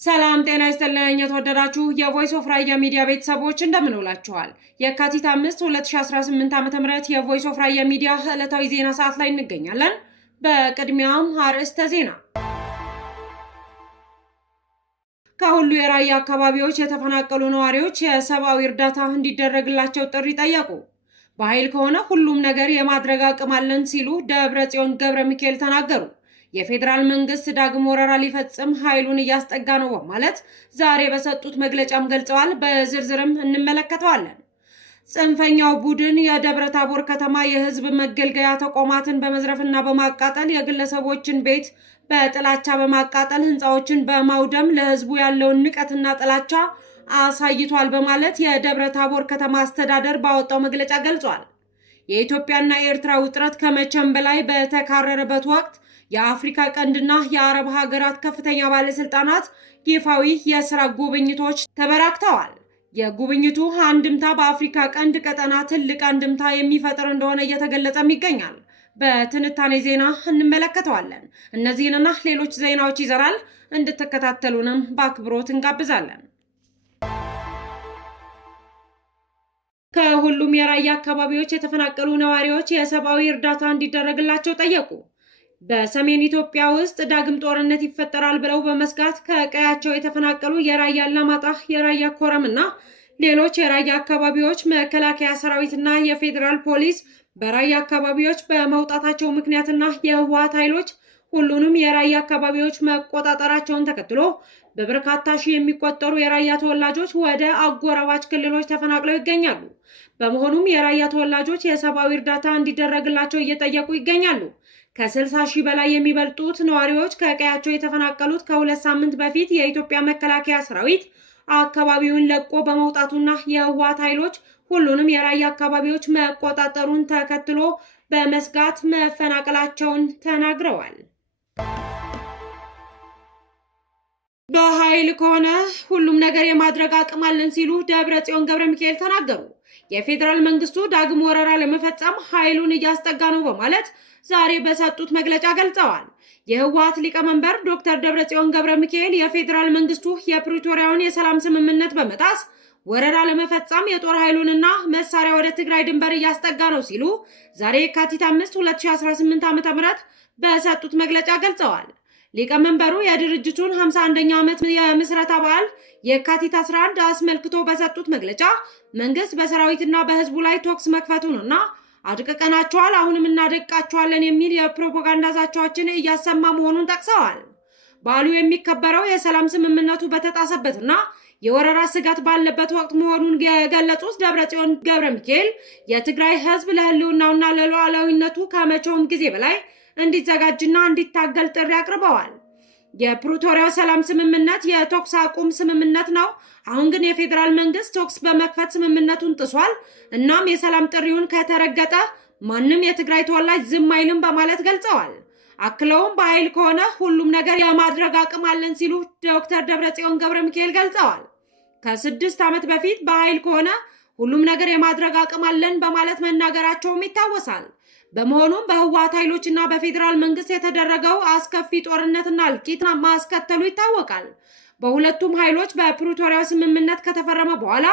ሰላም ጤና ይስጥልኝ የተወደዳችሁ የቮይስ ኦፍ ራያ ሚዲያ ቤተሰቦች እንደምን ውላችኋል? የካቲት 5 2018 ዓ.ም የቮይስ ኦፍ ራያ ሚዲያ ዕለታዊ ዜና ሰዓት ላይ እንገኛለን። በቅድሚያም አርዕስተ ዜና። ከሁሉ የራያ አካባቢዎች የተፈናቀሉ ነዋሪዎች የሰብአዊ እርዳታ እንዲደረግላቸው ጥሪ ጠየቁ። በኃይል ከሆነ ሁሉም ነገር የማድረግ አቅም አለን ሲሉ ደብረጽዮን ገብረ ሚካኤል ተናገሩ። የፌዴራል መንግስት ዳግም ወረራ ሊፈጽም ኃይሉን እያስጠጋ ነው በማለት ዛሬ በሰጡት መግለጫም ገልጸዋል። በዝርዝርም እንመለከተዋለን። ጽንፈኛው ቡድን የደብረ ታቦር ከተማ የህዝብ መገልገያ ተቋማትን በመዝረፍና በማቃጠል የግለሰቦችን ቤት በጥላቻ በማቃጠል ህንፃዎችን በማውደም ለህዝቡ ያለውን ንቀትና ጥላቻ አሳይቷል በማለት የደብረ ታቦር ከተማ አስተዳደር ባወጣው መግለጫ ገልጿል። የኢትዮጵያና የኤርትራ ውጥረት ከመቼም በላይ በተካረረበት ወቅት የአፍሪካ ቀንድና የአረብ ሀገራት ከፍተኛ ባለስልጣናት ይፋዊ የሥራ ጉብኝቶች ተበራክተዋል። የጉብኝቱ አንድምታ በአፍሪካ ቀንድ ቀጠና ትልቅ አንድምታ የሚፈጥር እንደሆነ እየተገለጸም ይገኛል። በትንታኔ ዜና እንመለከተዋለን። እነዚህንና ሌሎች ዜናዎች ይዘናል። እንድትከታተሉንም በአክብሮት እንጋብዛለን። ከሁሉም የራያ አካባቢዎች የተፈናቀሉ ነዋሪዎች የሰብአዊ እርዳታ እንዲደረግላቸው ጠየቁ። በሰሜን ኢትዮጵያ ውስጥ ዳግም ጦርነት ይፈጠራል ብለው በመስጋት ከቀያቸው የተፈናቀሉ የራያ አላማጣ፣ የራያ ኮረምና ሌሎች የራያ አካባቢዎች መከላከያ ሰራዊትና የፌዴራል ፖሊስ በራያ አካባቢዎች በመውጣታቸው ምክንያትና የህወሓት ኃይሎች ሁሉንም የራያ አካባቢዎች መቆጣጠራቸውን ተከትሎ በበርካታ ሺህ የሚቆጠሩ የራያ ተወላጆች ወደ አጎራባች ክልሎች ተፈናቅለው ይገኛሉ። በመሆኑም የራያ ተወላጆች የሰብአዊ እርዳታ እንዲደረግላቸው እየጠየቁ ይገኛሉ። ከ60 ሺህ በላይ የሚበልጡት ነዋሪዎች ከቀያቸው የተፈናቀሉት ከ2 ሳምንት በፊት የኢትዮጵያ መከላከያ ሰራዊት አካባቢውን ለቆ በመውጣቱና የህወሓት ኃይሎች ሁሉንም የራያ አካባቢዎች መቆጣጠሩን ተከትሎ በመስጋት መፈናቀላቸውን ተናግረዋል። በኃይል ከሆነ ሁሉም ነገር የማድረግ አቅም አለን ሲሉ ደብረጽዮን ገብረ ሚካኤል ተናገሩ። የፌዴራል መንግስቱ ዳግም ወረራ ለመፈጸም ኃይሉን እያስጠጋ ነው በማለት ዛሬ በሰጡት መግለጫ ገልጸዋል። የህወሓት ሊቀመንበር ዶክተር ደብረጽዮን ገብረ ሚካኤል የፌዴራል መንግስቱ የፕሪቶሪያውን የሰላም ስምምነት በመጣስ ወረራ ለመፈጸም የጦር ኃይሉንና መሳሪያ ወደ ትግራይ ድንበር እያስጠጋ ነው ሲሉ ዛሬ የካቲት 5 2018 ዓ.ም በሰጡት መግለጫ ገልጸዋል። ሊቀመንበሩ የድርጅቱን 51ኛ ዓመት የምስረታ በዓል የካቲት 11 አስመልክቶ በሰጡት መግለጫ መንግስት በሰራዊትና በህዝቡ ላይ ተኩስ መክፈቱንና አድቅቀናቸዋል፣ አሁንም እናደቃቸዋለን የሚል የፕሮፓጋንዳ ዛቻዎችን እያሰማ መሆኑን ጠቅሰዋል። በዓሉ የሚከበረው የሰላም ስምምነቱ በተጣሰበትና የወረራ ስጋት ባለበት ወቅት መሆኑን የገለጹት ደብረጽዮን ገብረ ሚካኤል የትግራይ ህዝብ ለህልውናውና ለሉዓላዊነቱ ከመቼውም ጊዜ በላይ እንዲዘጋጅና እንዲታገል ጥሪ አቅርበዋል። የፕሪቶሪያው ሰላም ስምምነት የተኩስ አቁም ስምምነት ነው። አሁን ግን የፌዴራል መንግስት ተኩስ በመክፈት ስምምነቱን ጥሷል። እናም የሰላም ጥሪውን ከተረገጠ ማንም የትግራይ ተወላጅ ዝም አይልም በማለት ገልጸዋል። አክለውም በኃይል ከሆነ ሁሉም ነገር የማድረግ አቅም አለን ሲሉ ዶክተር ደብረጽዮን ገብረ ሚካኤል ገልጸዋል። ከ6 ዓመት በፊት በኃይል ከሆነ ሁሉም ነገር የማድረግ አቅም አለን በማለት መናገራቸውም ይታወሳል። በመሆኑም በህወሓት ኃይሎችና በፌዴራል መንግስት የተደረገው አስከፊ ጦርነትና እልቂት ማስከተሉ ይታወቃል። በሁለቱም ኃይሎች በፕሪቶሪያው ስምምነት ከተፈረመ በኋላ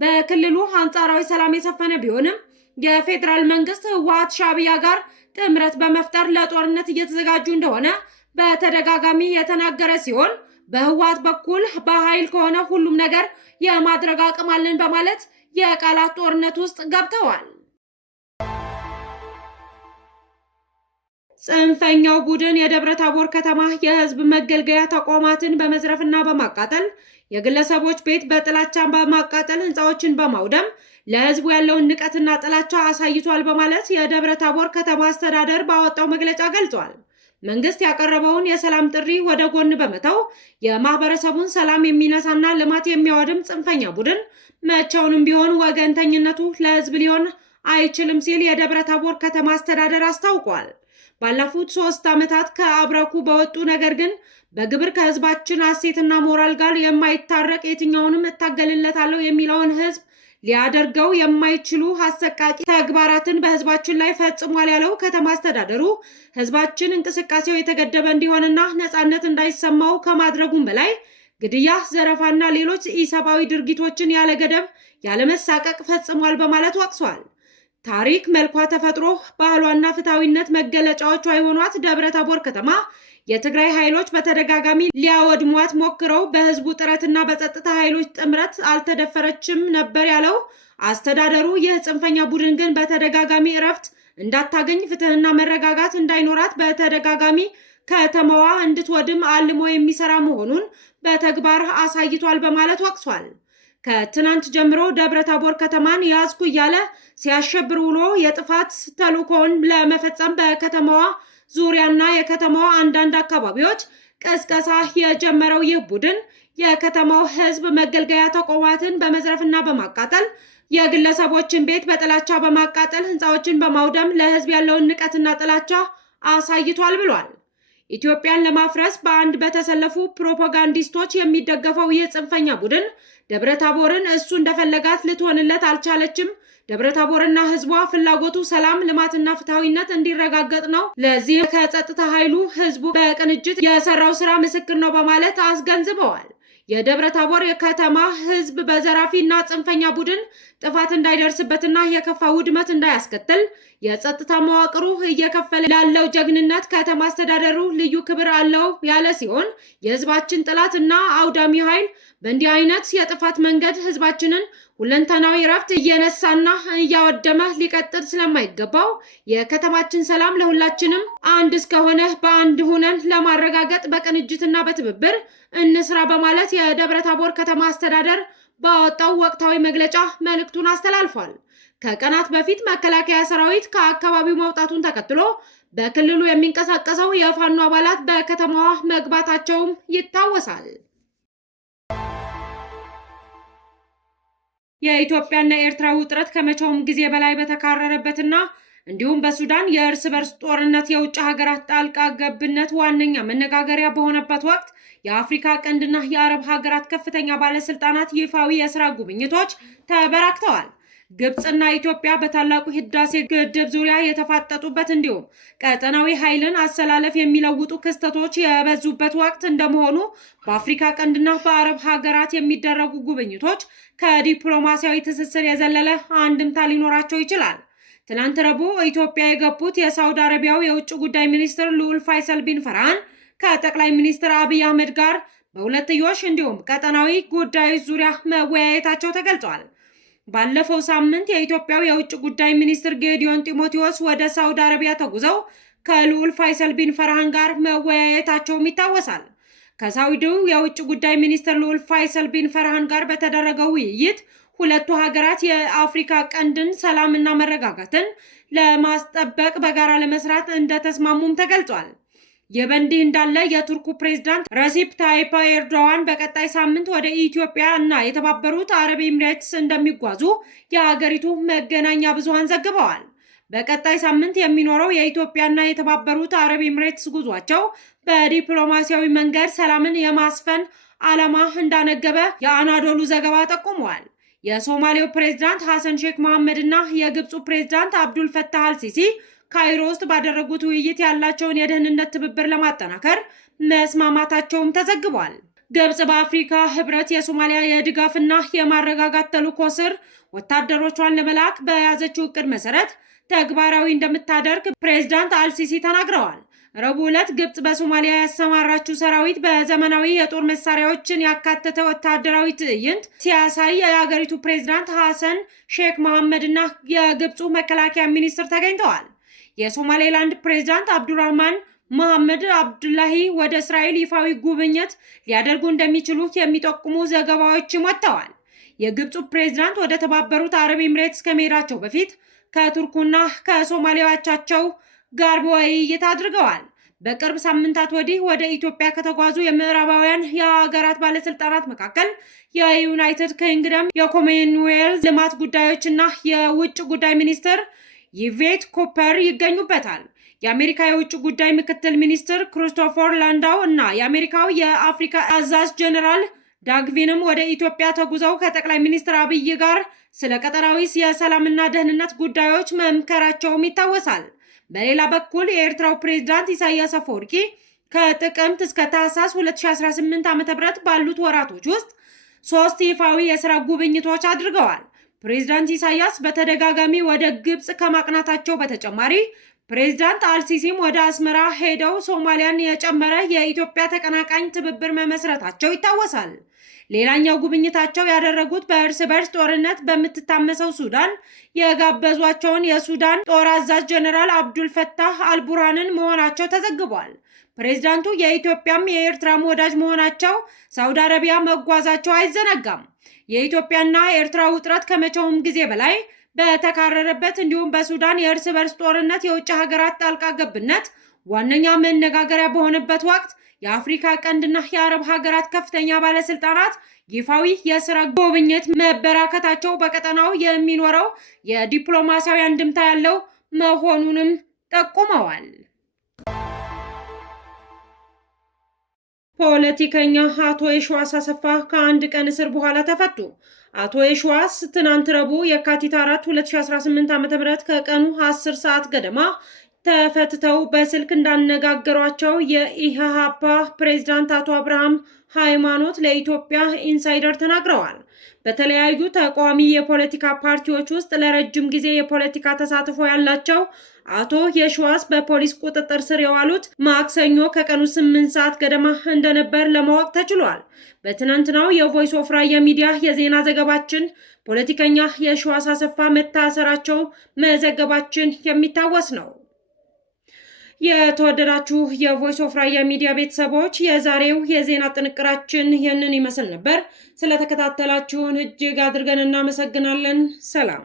በክልሉ አንጻራዊ ሰላም የሰፈነ ቢሆንም የፌዴራል መንግስት ህወሓት ሻዕቢያ ጋር ጥምረት በመፍጠር ለጦርነት እየተዘጋጁ እንደሆነ በተደጋጋሚ የተናገረ ሲሆን በህወሓት በኩል በኃይል ከሆነ ሁሉም ነገር የማድረግ አቅም አለን በማለት የቃላት ጦርነት ውስጥ ገብተዋል። ጽንፈኛው ቡድን የደብረ ታቦር ከተማ የህዝብ መገልገያ ተቋማትን በመዝረፍና በማቃጠል የግለሰቦች ቤት በጥላቻ በማቃጠል ህንፃዎችን በማውደም ለህዝቡ ያለውን ንቀትና ጥላቻ አሳይቷል በማለት የደብረ ታቦር ከተማ አስተዳደር ባወጣው መግለጫ ገልጿል። መንግስት ያቀረበውን የሰላም ጥሪ ወደ ጎን በመተው የማህበረሰቡን ሰላም የሚነሳና ልማት የሚያወድም ጽንፈኛ ቡድን መቼውንም ቢሆን ወገንተኝነቱ ለህዝብ ሊሆን አይችልም ሲል የደብረ ታቦር ከተማ አስተዳደር አስታውቋል። ባለፉት 3 ዓመታት ከአብረኩ በወጡ ነገር ግን በግብር ከህዝባችን እሴትና ሞራል ጋር የማይታረቅ የትኛውንም እታገልለታለሁ የሚለውን ህዝብ ሊያደርገው የማይችሉ አሰቃቂ ተግባራትን በህዝባችን ላይ ፈጽሟል ያለው ከተማ አስተዳደሩ ህዝባችን እንቅስቃሴው የተገደበ እንዲሆንና ነፃነት እንዳይሰማው ከማድረጉም በላይ ግድያ፣ ዘረፋና ሌሎች ኢሰብአዊ ድርጊቶችን ያለ ገደብ ያለመሳቀቅ ፈጽሟል በማለት ወቅሷል። ታሪክ፣ መልኳ፣ ተፈጥሮ፣ ባህሏና ፍትሐዊነት መገለጫዎቿ የሆኗት ደብረ ታቦር ከተማ የትግራይ ኃይሎች በተደጋጋሚ ሊያወድሟት ሞክረው በህዝቡ ጥረትና በጸጥታ ኃይሎች ጥምረት አልተደፈረችም ነበር ያለው አስተዳደሩ፣ ይህ ጽንፈኛ ቡድን ግን በተደጋጋሚ እረፍት እንዳታገኝ፣ ፍትህና መረጋጋት እንዳይኖራት በተደጋጋሚ ከተማዋ እንድትወድም አልሞ የሚሰራ መሆኑን በተግባር አሳይቷል በማለት ወቅሷል። ከትናንት ጀምሮ ደብረ ታቦር ከተማን ያዝኩ እያለ ሲያሸብር ውሎ የጥፋት ተልዕኮውን ለመፈጸም በከተማዋ ዙሪያና የከተማዋ አንዳንድ አካባቢዎች ቀስቀሳ የጀመረው ይህ ቡድን የከተማው ህዝብ መገልገያ ተቋማትን በመዝረፍና በማቃጠል፣ የግለሰቦችን ቤት በጥላቻ በማቃጠል፣ ህንፃዎችን በማውደም ለህዝብ ያለውን ንቀትና ጥላቻ አሳይቷል ብሏል። ኢትዮጵያን ለማፍረስ በአንድ በተሰለፉ ፕሮፓጋንዲስቶች የሚደገፈው ይህ ጽንፈኛ ቡድን ደብረ ታቦርን እሱ እንደፈለጋት ልትሆንለት አልቻለችም። ደብረ ታቦርና ህዝቧ ፍላጎቱ ሰላም፣ ልማትና ፍትሐዊነት እንዲረጋገጥ ነው። ለዚህ ከጸጥታ ኃይሉ ህዝቡ በቅንጅት የሰራው ስራ ምስክር ነው በማለት አስገንዝበዋል። የደብረ ታቦር የከተማ ህዝብ በዘራፊና ጽንፈኛ ቡድን ጥፋት እንዳይደርስበትና የከፋ ውድመት እንዳያስከትል የጸጥታ መዋቅሩ እየከፈለ ላለው ጀግንነት ከተማ አስተዳደሩ ልዩ ክብር አለው ያለ ሲሆን የህዝባችን ጠላት እና አውዳሚ ኃይል በእንዲህ አይነት የጥፋት መንገድ ህዝባችንን ሁለንተናዊ ረፍት እየነሳና እያወደመ ሊቀጥል ስለማይገባው የከተማችን ሰላም ለሁላችንም አንድ እስከሆነ በአንድ ሆነን ለማረጋገጥ በቅንጅትና በትብብር እንስራ በማለት የደብረ ታቦር ከተማ አስተዳደር ባወጣው ወቅታዊ መግለጫ መልእክቱን አስተላልፏል። ከቀናት በፊት መከላከያ ሰራዊት ከአካባቢው መውጣቱን ተከትሎ በክልሉ የሚንቀሳቀሰው የፋኖ አባላት በከተማዋ መግባታቸውም ይታወሳል። የኢትዮጵያና የኤርትራ ውጥረት ከመቼውም ጊዜ በላይ በተካረረበትና እንዲሁም በሱዳን የእርስ በርስ ጦርነት የውጭ ሀገራት ጣልቃ ገብነት ዋነኛ መነጋገሪያ በሆነበት ወቅት የአፍሪካ ቀንድና የአረብ ሀገራት ከፍተኛ ባለስልጣናት ይፋዊ የስራ ጉብኝቶች ተበራክተዋል። ግብጽና ኢትዮጵያ በታላቁ ህዳሴ ግድብ ዙሪያ የተፋጠጡበት እንዲሁም ቀጠናዊ ኃይልን አሰላለፍ የሚለውጡ ክስተቶች የበዙበት ወቅት እንደመሆኑ በአፍሪካ ቀንድና በአረብ ሀገራት የሚደረጉ ጉብኝቶች ከዲፕሎማሲያዊ ትስስር የዘለለ አንድምታ ሊኖራቸው ይችላል። ትናንት ረቡዕ ኢትዮጵያ የገቡት የሳውዲ አረቢያው የውጭ ጉዳይ ሚኒስትር ልዑል ፋይሰል ቢን ፈርሃን ከጠቅላይ ሚኒስትር አብይ አህመድ ጋር በሁለትዮሽ እንዲሁም ቀጠናዊ ጉዳዮች ዙሪያ መወያየታቸው ተገልጿል። ባለፈው ሳምንት የኢትዮጵያው የውጭ ጉዳይ ሚኒስትር ጌዲዮን ጢሞቴዎስ ወደ ሳውዲ አረቢያ ተጉዘው ከልዑል ፋይሰል ቢን ፈርሃን ጋር መወያየታቸውም ይታወሳል። ከሳውዲው የውጭ ጉዳይ ሚኒስትር ልዑል ፋይሰል ቢን ፈርሃን ጋር በተደረገው ውይይት ሁለቱ ሀገራት የአፍሪካ ቀንድን ሰላምና መረጋጋትን ለማስጠበቅ በጋራ ለመስራት እንደተስማሙም ተገልጿል። ይህ በእንዲህ እንዳለ የቱርኩ ፕሬዝዳንት ረሲፕ ታይፕ ኤርዶዋን በቀጣይ ሳምንት ወደ ኢትዮጵያ እና የተባበሩት አረብ ኤሚሬትስ እንደሚጓዙ የሀገሪቱ መገናኛ ብዙሃን ዘግበዋል። በቀጣይ ሳምንት የሚኖረው የኢትዮጵያና የተባበሩት አረብ ኤሚሬትስ ጉዟቸው በዲፕሎማሲያዊ መንገድ ሰላምን የማስፈን ዓላማ እንዳነገበ የአናዶሉ ዘገባ ጠቁመዋል። የሶማሌው ፕሬዝዳንት ሐሰን ሼክ መሐመድ እና የግብፁ ፕሬዝዳንት አብዱል ፈታህ አልሲሲ ካይሮ ውስጥ ባደረጉት ውይይት ያላቸውን የደህንነት ትብብር ለማጠናከር መስማማታቸውም ተዘግቧል። ግብፅ በአፍሪካ ህብረት የሶማሊያ የድጋፍና የማረጋጋት ተልዕኮ ስር ወታደሮቿን ለመላክ በያዘችው እቅድ መሰረት ተግባራዊ እንደምታደርግ ፕሬዝዳንት አልሲሲ ተናግረዋል። ረቡዕ ዕለት ግብፅ በሶማሊያ ያሰማራችው ሰራዊት በዘመናዊ የጦር መሳሪያዎችን ያካተተ ወታደራዊ ትዕይንት ሲያሳይ የሀገሪቱ ፕሬዝዳንት ሐሰን ሼክ መሐመድ እና የግብፁ መከላከያ ሚኒስትር ተገኝተዋል። የሶማሌላንድ ፕሬዝዳንት አብዱራህማን መሐመድ አብዱላሂ ወደ እስራኤል ይፋዊ ጉብኝት ሊያደርጉ እንደሚችሉ የሚጠቁሙ ዘገባዎችም ወጥተዋል። የግብፁ ፕሬዝዳንት ወደ ተባበሩት አረብ ኤሚሬትስ ከመሄዳቸው በፊት ከቱርኩና ከሶማሊያው አቻቸው ጋር ውይይት አድርገዋል። በቅርብ ሳምንታት ወዲህ ወደ ኢትዮጵያ ከተጓዙ የምዕራባውያን የሀገራት ባለስልጣናት መካከል የዩናይትድ ኪንግደም የኮመንዌልዝ ልማት ጉዳዮች እና የውጭ ጉዳይ ሚኒስትር ይቬት ኮፐር ይገኙበታል። የአሜሪካ የውጭ ጉዳይ ምክትል ሚኒስትር ክሪስቶፈር ላንዳው እና የአሜሪካው የአፍሪካ አዛዥ ጀነራል ዳግቪንም ወደ ኢትዮጵያ ተጉዘው ከጠቅላይ ሚኒስትር አብይ ጋር ስለ ቀጠናዊ የሰላምና ደህንነት ጉዳዮች መምከራቸውም ይታወሳል። በሌላ በኩል የኤርትራው ፕሬዝዳንት ኢሳያስ አፈወርቂ ከጥቅምት እስከ ታህሳስ 2018 ዓ.ም ባሉት ወራቶች ውስጥ 3 ይፋዊ የሥራ ጉብኝቶች አድርገዋል። ፕሬዝዳንት ኢሳያስ በተደጋጋሚ ወደ ግብጽ ከማቅናታቸው በተጨማሪ ፕሬዝዳንት አልሲሲም ወደ አስመራ ሄደው ሶማሊያን የጨመረ የኢትዮጵያ ተቀናቃኝ ትብብር መመስረታቸው ይታወሳል። ሌላኛው ጉብኝታቸው ያደረጉት በእርስ በርስ ጦርነት በምትታመሰው ሱዳን የጋበዟቸውን የሱዳን ጦር አዛዥ ጀነራል አብዱል ፈታህ አልቡርሃንን መሆናቸው ተዘግቧል። ፕሬዝዳንቱ የኢትዮጵያም የኤርትራም ወዳጅ መሆናቸው ሳውዲ አረቢያ መጓዛቸው አይዘነጋም። የኢትዮጵያና የኤርትራ ውጥረት ከመቼውም ጊዜ በላይ በተካረረበት እንዲሁም በሱዳን የእርስ በርስ ጦርነት የውጭ ሀገራት ጣልቃ ገብነት ዋነኛ መነጋገሪያ በሆነበት ወቅት የአፍሪካ ቀንድና የአረብ ሀገራት ከፍተኛ ባለስልጣናት ይፋዊ የሥራ ጉብኝት መበራከታቸው በቀጠናው የሚኖረው የዲፕሎማሲያዊ አንድምታ ያለው መሆኑንም ጠቁመዋል። ፖለቲከኛ አቶ የሺዋስ አሰፋ ከአንድ ቀን እስር በኋላ ተፈቱ። አቶ የሺዋስ ትናንት ረቡዕ የካቲት 4 2018 ዓ.ም ከቀኑ 10 ሰዓት ገደማ ተፈትተው በስልክ እንዳነጋገሯቸው የኢህአፓ ፕሬዝዳንት አቶ አብርሃም ሃይማኖት ለኢትዮጵያ ኢንሳይደር ተናግረዋል። በተለያዩ ተቃዋሚ የፖለቲካ ፓርቲዎች ውስጥ ለረጅም ጊዜ የፖለቲካ ተሳትፎ ያላቸው አቶ የሺዋስ በፖሊስ ቁጥጥር ስር የዋሉት ማክሰኞ ከቀኑ 8 ሰዓት ገደማ እንደነበር ለማወቅ ተችሏል። በትናንትናው የቮይስ ኦፍ ራያ ሚዲያ የዜና ዘገባችን ፖለቲከኛ የሺዋስ አሰፋ መታሰራቸው መዘገባችን የሚታወስ ነው። የተወደዳችሁ የቮይስ ኦፍ ራያ ሚዲያ ቤተሰቦች የዛሬው የዜና ጥንቅራችን ይህንን ይመስል ነበር። ስለተከታተላችሁን እጅግ አድርገን እናመሰግናለን። ሰላም።